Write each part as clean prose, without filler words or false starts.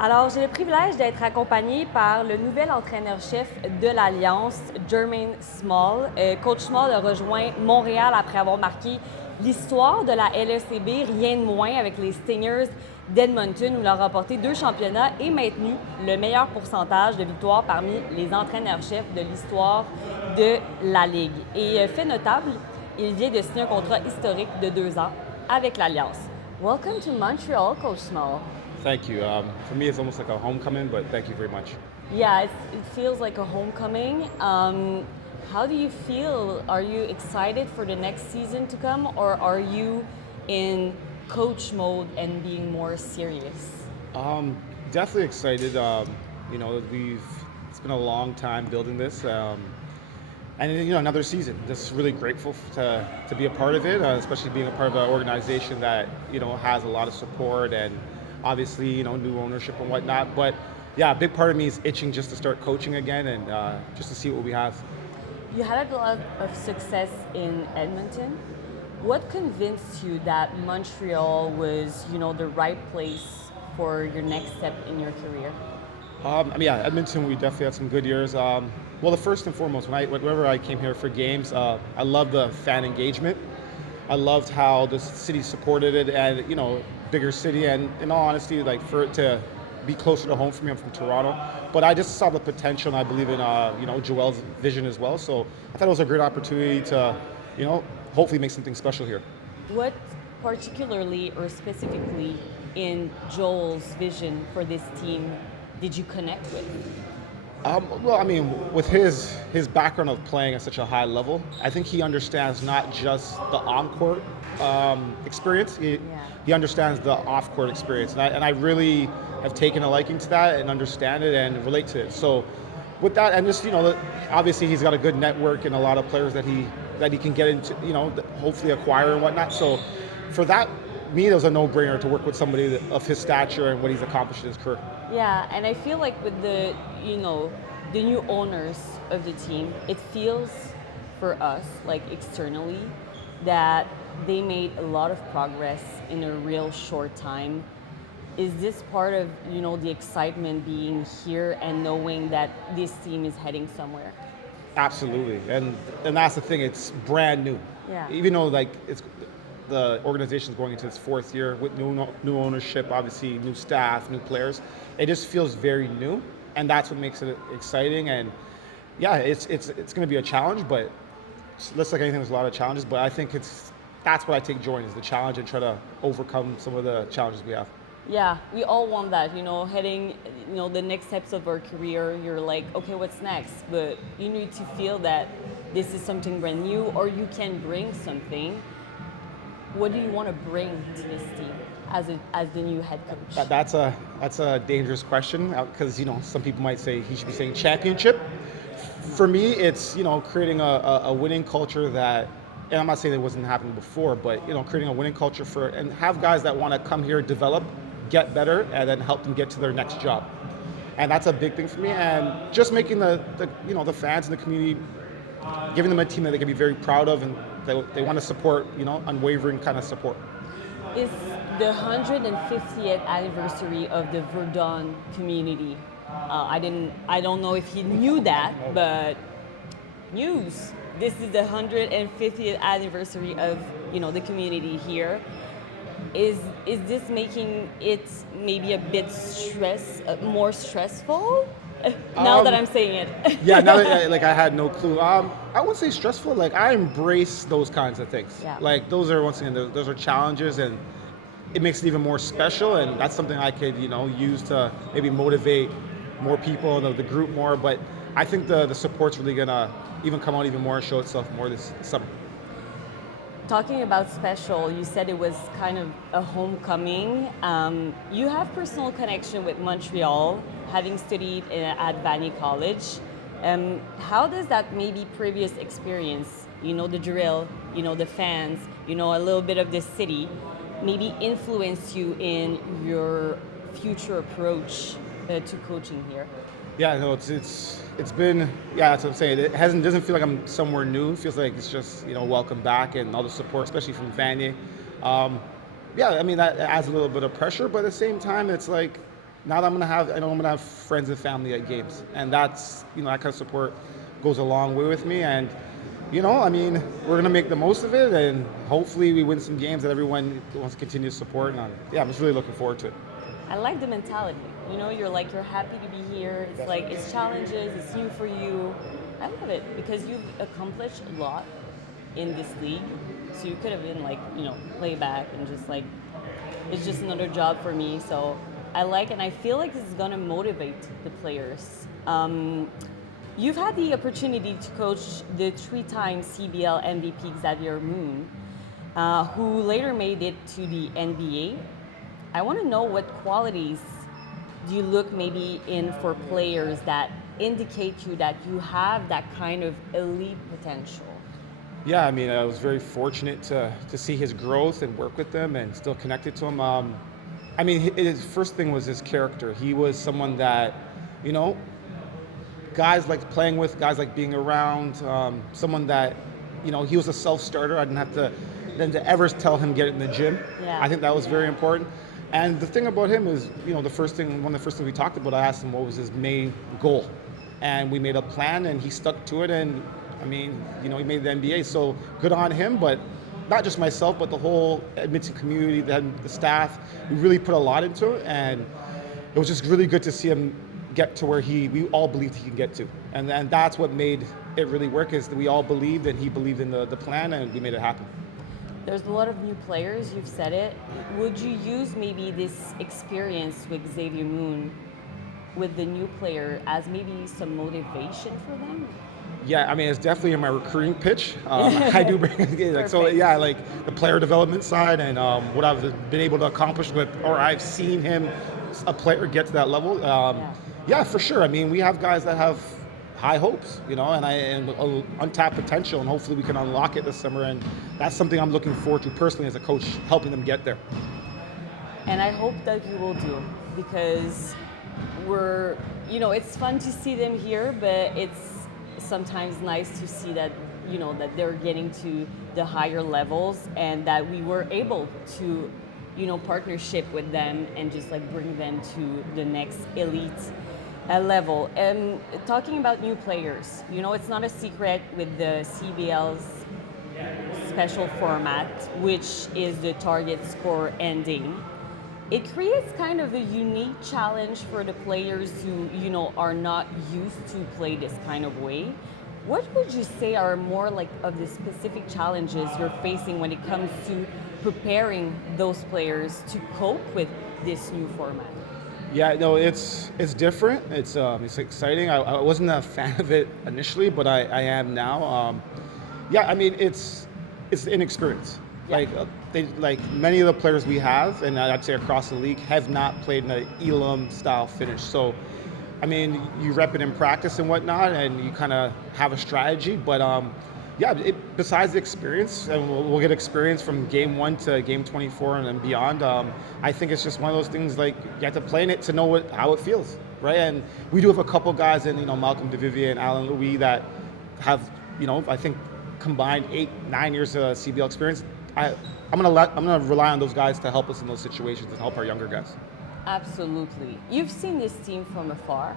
Alors, j'ai le privilège d'être accompagnée par le nouvel entraîneur-chef de l'Alliance, Jermaine Small. Coach Small a rejoint Montréal après avoir marqué l'histoire de la LECB, rien de moins, avec les Stingers d'Edmonton, où il a remporté 2 championnats et maintenu le meilleur pourcentage de victoires parmi les entraîneurs-chefs de l'histoire de la Ligue. Et fait notable, il vient de signer un contrat historique de 2 ans avec l'Alliance. Welcome to Montreal, Coach Small. Thank you. For me, it's almost like a homecoming, but thank you very much. Yeah, it feels like a homecoming. How do you feel? Are you excited for the next season to come, or are you in coach mode and being more serious? Definitely excited. It's been a long time building this, and another season. Just really grateful to be a part of it, especially being a part of an organization that has a lot of support and obviously new ownership and whatnot. But yeah, a big part of me is itching just to start coaching again and just to see what we have. You had a lot of success in Edmonton. What convinced you that Montreal was, the right place for your next step in your career? Edmonton, we definitely had some good years. Well, the first and foremost, whenever I came here for games, I loved the fan engagement. I loved how the city supported it, and bigger city, and in all honesty, like for it to be closer to home for me. I'm from Toronto, but I just saw the potential, and I believe in Joel's vision as well. So I thought it was a great opportunity to, hopefully make something special here. What particularly or specifically in Joel's vision for this team did you connect with? With his background of playing at such a high level, I think he understands not just the on-court experience. He understands the off-court experience, and I really have taken a liking to that and understand it and relate to it. So, with that, and just obviously he's got a good network and a lot of players that he can get into, hopefully acquire and whatnot. So, for that, me, it was a no-brainer to work with somebody of his stature and what he's accomplished in his career. Yeah, and I feel like with the new owners of the team, it feels for us, like externally, that they made a lot of progress in a real short time. Is this part of the excitement being here and knowing that this team is heading somewhere? Absolutely, and that's the thing. It's brand new. Yeah. Even though the organization is going into its 4th year with new ownership, obviously new staff, new players. It just feels very new, and that's what makes it exciting. And yeah, it's going to be a challenge, but just like anything, there's a lot of challenges. But I think that's what I take joy in, is the challenge and try to overcome some of the challenges we have. Yeah, we all want that, heading, the next steps of our career, you're like, okay, what's next? But you need to feel that this is something brand new, or you can bring something. What do you want to bring to this team as the new head coach? That's a dangerous question, because some people might say he should be saying championship. For me, it's creating a winning culture that, and I'm not saying it wasn't happening before, but creating a winning culture and have guys that want to come here, develop, get better, and then help them get to their next job. And that's a big thing for me. And just making the fans in the community, giving them a team that they can be very proud of and they want to support, unwavering kind of support. Is the 150th anniversary of the Verdun community. I don't know if he knew that, but news. This is the 150th anniversary of the community here. Is this making it maybe a bit more stressful? Now that I'm saying it. Yeah, now that I had no clue. I wouldn't say stressful. I embrace those kinds of things. Yeah. Those are, once again, those are challenges, and it makes it even more special. And that's something I could use to maybe motivate more people and the group more. But I think the support's really gonna even come out even more and show itself more this summer. Talking about special, you said it was kind of a homecoming. You have personal connection with Montreal, having studied at Daphnée College. How does that maybe previous experience, the drill, the fans, a little bit of the city, maybe influence you in your future approach to coaching here? Yeah, no, it's been, yeah, that's what I'm saying. Doesn't feel like I'm somewhere new. It feels like it's just, welcome back and all the support, especially from Daphnée. Yeah, that adds a little bit of pressure, but at the same time, it's like, now that I know I'm gonna have friends and family at games, and that's, that kind of support goes a long way with me. And I mean, we're gonna make the most of it, and hopefully we win some games that everyone wants to continue to support. And yeah, I'm just really looking forward to it. I like the mentality. You're happy to be here. It's like it's challenges. It's new for you. I love it because you've accomplished a lot in this league. So you could have been like, play back and just like, it's just another job for me. So and I feel like this is gonna motivate the players. You've had the opportunity to coach the 3-time CBL MVP Xavier Moon, who later made it to the NBA. I want to know what qualities do you look maybe in for players that indicate you that you have that kind of elite potential? Yeah, I mean, I was very fortunate to see his growth and work with them and still connected to him. I mean, his first thing was his character. He was someone that, guys like playing with, guys like being around, someone that, he was a self-starter. I didn't have to ever tell him get in the gym. Yeah. I think that was very important. And the thing about him is, one of the first things we talked about, I asked him what was his main goal. And we made a plan and he stuck to it. And I mean, he made the NBA, so good on him. But not just myself, but the whole Edmonton community, the staff, we really put a lot into it. And it was just really good to see him get to where we all believed he can get to. And that's what made it really work, is that we all believed and he believed in the plan, and we made it happen. There's a lot of new players, you've said it. Would you use maybe this experience with Xavier Moon with the new player as maybe some motivation for them? Yeah, I mean, it's definitely in my recruiting pitch. I do bring like the player development side and what I've been able to accomplish or I've seen a player get to that level. Yeah, for sure. I mean, we have guys that have high hopes, and untapped potential, and hopefully we can unlock it this summer. And that's something I'm looking forward to personally as a coach, helping them get there. And I hope that you will do, because it's fun to see them here, but it's sometimes nice to see that, that they're getting to the higher levels and that we were able to, partnership with them and just like bring them to the next elite level. And talking about new players, it's not a secret with the CBL's special format, which is the target score ending. It creates kind of a unique challenge for the players who, are not used to play this kind of way. What would you say are more like of the specific challenges you're facing when it comes to preparing those players to cope with this new format? Yeah, no, it's different. It's exciting. I wasn't a fan of it initially, but I am now. Yeah, I mean, it's inexperience. Yeah. Like many of the players we have, and I'd say across the league, have not played in an Elam style finish. So, I mean, you rep it in practice and whatnot, and you kind of have a strategy. But besides the experience, and we'll get experience from game 1 to game 24 and then beyond. I think it's just one of those things, like you have to play in it to know how it feels, right? And we do have a couple guys in, Malcolm DeVivier and Alan Louis that have, I think combined 8-9 years of CBL experience. I'm gonna rely on those guys to help us in those situations and help our younger guys. Absolutely. You've seen this team from afar.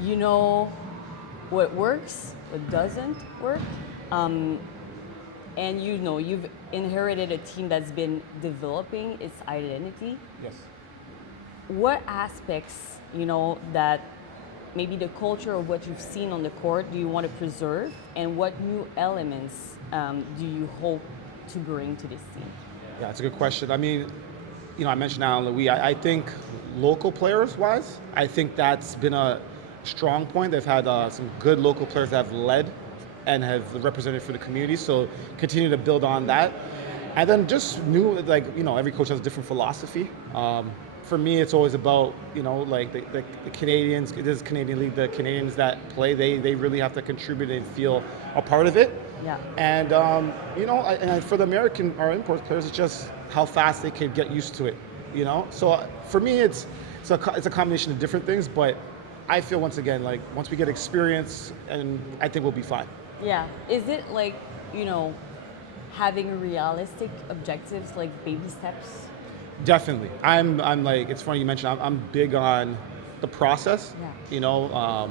You know what works, what doesn't work, and you've inherited a team that's been developing its identity. Yes. What aspects, that maybe the culture of what you've seen on the court do you want to preserve, and what new elements do you hope to bring to this team? Yeah, it's a good question. I mean, I mentioned Alan Louis. I think local players-wise, I think that's been a strong point. They've had some good local players that have led and have represented for the community, so continue to build on that. And then just new, every coach has a different philosophy. For me, it's always about, the Canadians, it is Canadian League, the Canadians that play, they really have to contribute and feel a part of it. Yeah. And, and for the American, our import players, it's just how fast they can get used to it, So for me, it's a combination of different things, but I feel once again, once we get experience, and I think we'll be fine. Yeah. Is it having realistic objectives, like baby steps? Definitely. I'm like, it's funny you mentioned, I'm big on the process, Yeah.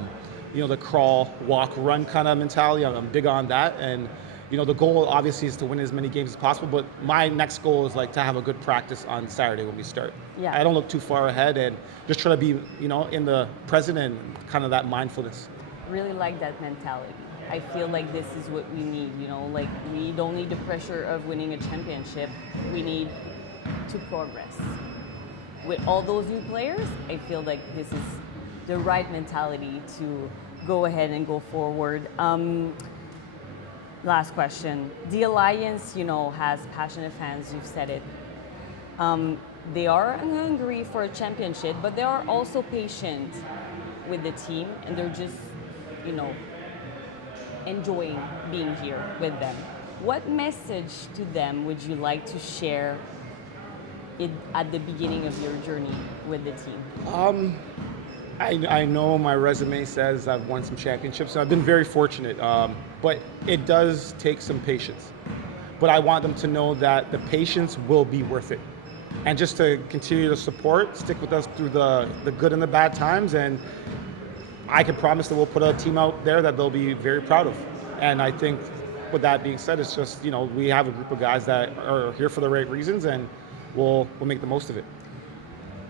the crawl, walk, run kind of mentality. I'm big on that. And, the goal obviously is to win as many games as possible, but my next goal is like to have a good practice on Saturday when we start. Yeah. I don't look too far ahead and just try to be, in the present and kind of that mindfulness. Really like that mentality. I feel like this is what we need, like we don't need the pressure of winning a championship. We need to progress. With all those new players, I feel like this is the right mentality to go ahead and go forward. Last question. The Alliance, has passionate fans, you've said it. They are hungry for a championship, but they are also patient with the team, and they're just, enjoying being here with them. What message to them would you like to share at the beginning of your journey with the team? I know my resume says I've won some championships, so I've been very fortunate, but it does take some patience. But I want them to know that the patience will be worth it. And just to continue to support, stick with us through the good and the bad times, and I can promise that we'll put a team out there that they'll be very proud of. And I think with that being said, it's just, we have a group of guys that are here for the right reasons, and we'll make the most of it.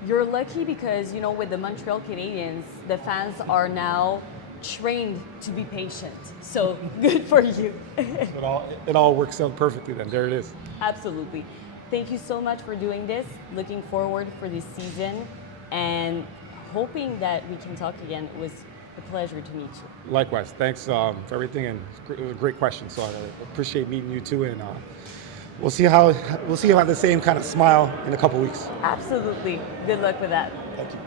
You're lucky because, with the Montreal Canadiens, the fans are now trained to be patient. So good for you. It all works out perfectly then. There it is. Absolutely. Thank you so much for doing this. Looking forward for this season and hoping that we can talk again. It was a pleasure to meet you. Likewise. Thanks for everything, and it was a great question. So I appreciate meeting you too, and we'll see how you have the same kind of smile in a couple weeks. Absolutely. Good luck with that. Thank you.